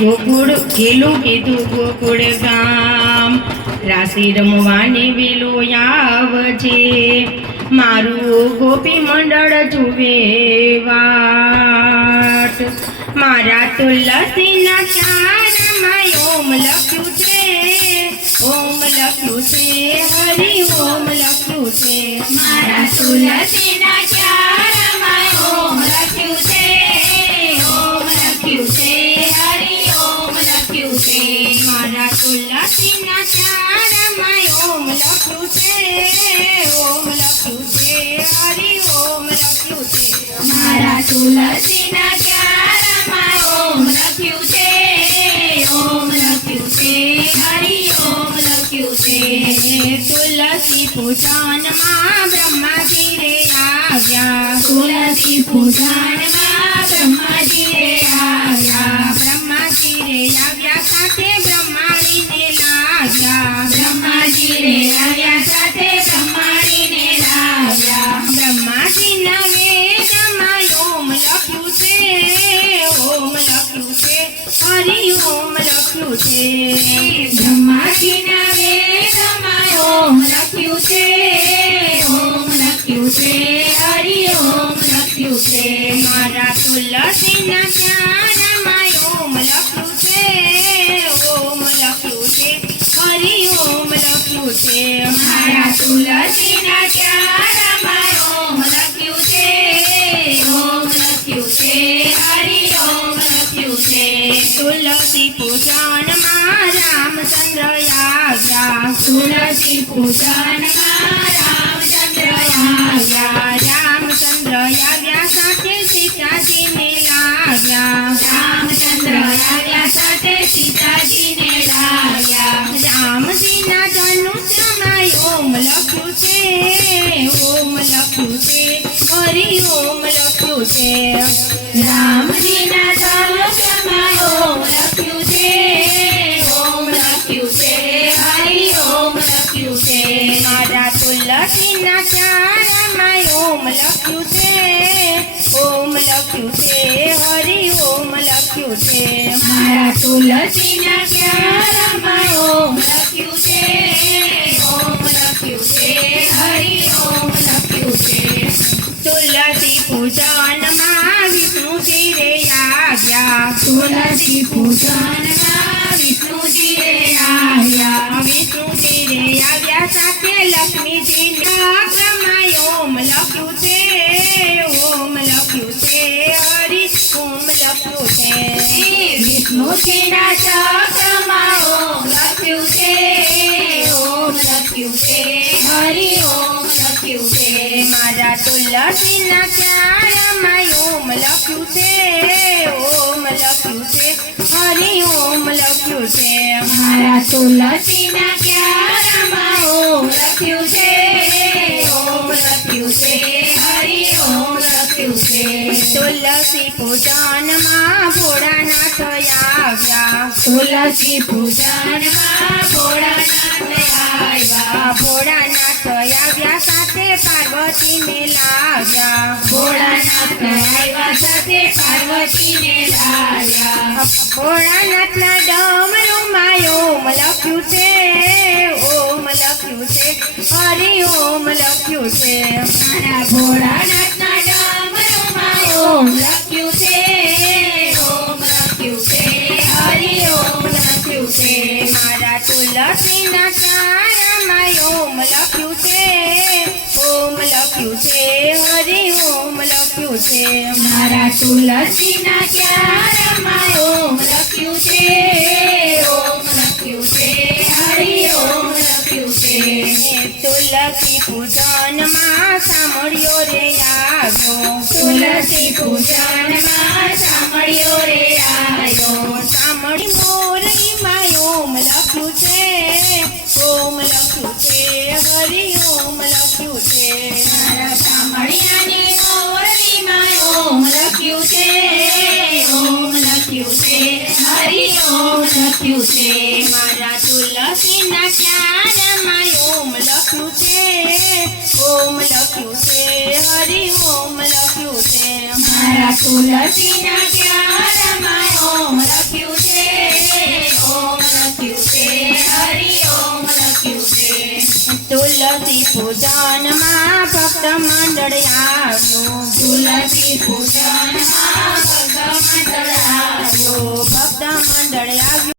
ગોકુળ ખેલું કીધું ગોકુળ ગામ. રાશિ રમવાની વેલો આવજે. મારું ગોપી મંડળ જુએ વાટ. મારા તુલસીના ચારમાં ઓમ લખ્યું છે. ઓમ લખ્યું છે, હરિ ઓમ લખ્યું છે. મારા તુલસીના ચારમાં ઓમ લખ્યું છે. લખ્યું છે મારા તુલસીના ચારમાં ઓમ લખ્યું છે ઓમ લખ્યું છે હરિ ઓમ લખ્યું છે મારા તુલસીના ચારમાં ઓમ લખ્યું છે ઓમ લખ્યું છે હરિ ઓમ લખ્યું છે તુલસી પૂજનમાં બ્રહ્માજી રે આવ્યા તુલસી પૂજનમાં બ્રહ્માજી રે આવ્યા બ્રહ્માજીના વેદમાં ઓમ લખ્યું છે લખ્યું છે, હરિ લખ્યું છે. મારા તુલસીના ચારમાં ઓમ લખ્યું છે, ઓમ લખ્યું છે, હરિ ઓમ લખ્યું છે. મારા તુલસીના તુલસી પૂજનમાં રામચંદ્રયા આવ્યા રામચંદ્ર આવ્યા સાથે સીતાજીને લાવ્યા રામચંદ્ર આવ્યા સાથે સીતાજીને લાવ્યા રામજીના ધનુષ્યમાં ઓમ લખ્યું છે. ઓમ લખ્યું છે હરિ ઓમ લખ્યું છે રામજીના ધનુષ્યમાં ઓમ લખ્યું છે મારા તુલસીના ચારમાં ઓમ લખ્યું છે ઓમ લખ્યું છે હરિ ઓમ લખ્યું છે મારા તુલસીના ક્યારામાં ઓમ લખ્યું છે ઓમ લખ્યું છે હરિ ઓમ લખ્યું છે તુલસી પૂજનમાં વિષ્ણુજી રે આવ્યા તુલસી પૂજનમાં વિષ્ણુજી રે આવ્યા લખ્યું છે વિષ્ણુજીના ચક્રમાં ઓમ લખ્યું છે ઓમ લખ્યું છે હરિ ઓમ લખ્યું છે મારા તુલસીના ચારમાં ઓમ લખ્યું છે ઓમ લખ્યું છે હરિ ઓમ લખ્યું છે મારા તુલસીના ક્યારામાં ઓમ લખ્યું છે. તુલસી પૂજનમાં ભોળાનાથ આવ્યા. તુલસી પૂજનમાં ભોળાનાથ આવ્યા. ભોળાનાથ આવ્યા સાથે પાર્વતીને લાવ્યા. ભોળાનાથ આવ્યા સાથે પાર્વતીને લાવ્યા. ભોળાનાથના ડમરુમાં ઓમ લખ્યું છે, ઓમ લખ્યું છે, હરિ ઓમ લખ્યું છે. લખ્યું છે હરિ ઓમ લખ્યું છે. મારા તુલસીના ક્યારામાં ઓમ લખ્યું છે ઓમ લખ્યું છે હરિ ઓમ લખ્યું છે. તુલસી પૂજનમાં સાંભળ્યો રે આવ્યો તુલસી પૂજનમાં લખ્યું છે મારા તુલસીના ક્યારમાં ઓમ લખ્યું છે ઓમ લખ્યું છે હરિ ઓમ લખ્યું છે મારા તુલસીના ક્યારમાં ઓમ લખ્યું છે ઓમ લખ્યું છે હરિ ઓમ લખ્યું છે તુલસી પૂજનમાં ભક્ત મંડળ આવ્યો તુલસી પૂજનમાં ભક્ત મંડળ આવ્યો ભક્ત મંડળ આવ્યો